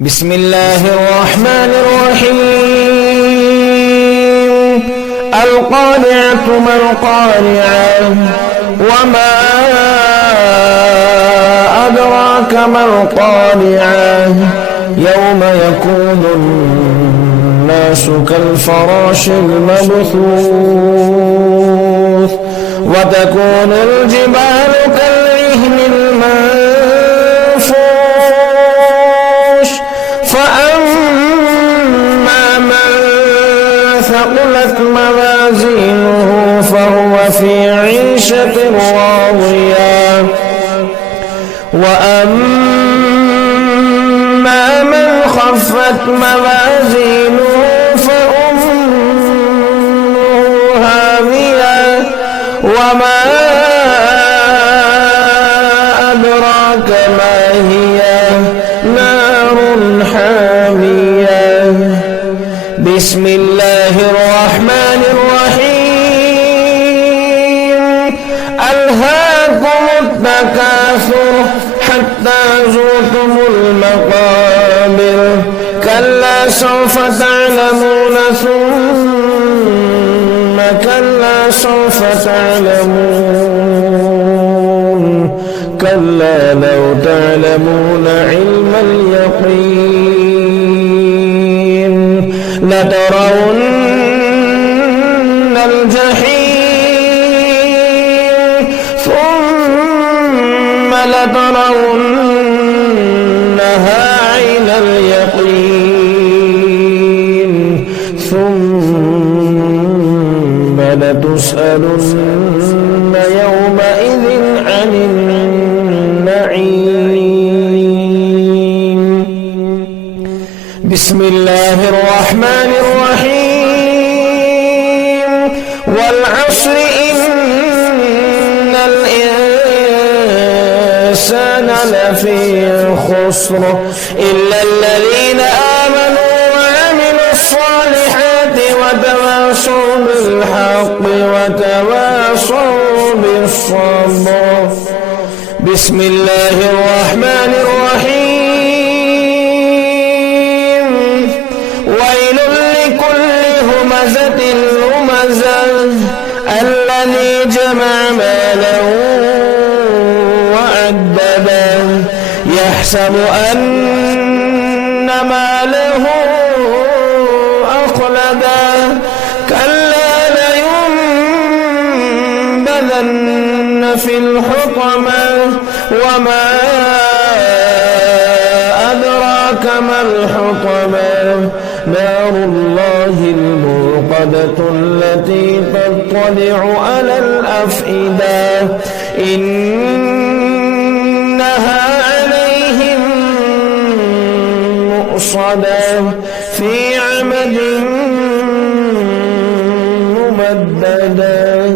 بسم الله الرحمن الرحيم. القارعة ما القارعة وما أدراك ما القارعة يوم يكون الناس كالفراش المبثوث وتكون الجبال كالعهن المنفوش فأما من ثقلت موازينه فهو في عيشة راضية وأما من خفت موازينه فأمه هاوية وما أدراك ما هي نار حامية. بسم الله الرحمن الرحيم. ألهاكم التكاثر حتى زرتم المقابر كلا سوف تعلمون ثم كلا سوف تعلمون كلا لو تعلمون علم اليقين لترون الجحيم ثم لترونها عين اليقين ثم لتسألن يومئذ عن النعيم. بسم الله الرحمن الرحيم. والعصر إن الإنسان لفي خسر إلا الذين آمنوا وعملوا الصالحات وتواصوا بالحق وتواصوا بالصبر. بسم الله الرحمن الرحيم. ويل لكل همزة لمزة الذي جمع مالا وعدده يحسب أن ماله أخلده كلا لينبذن في الحطمة وما أدراك ما الحطمة نار الله الموقدة التي تطلع على الأفئدة إنها عليهم مؤصدة في عمد ممددة.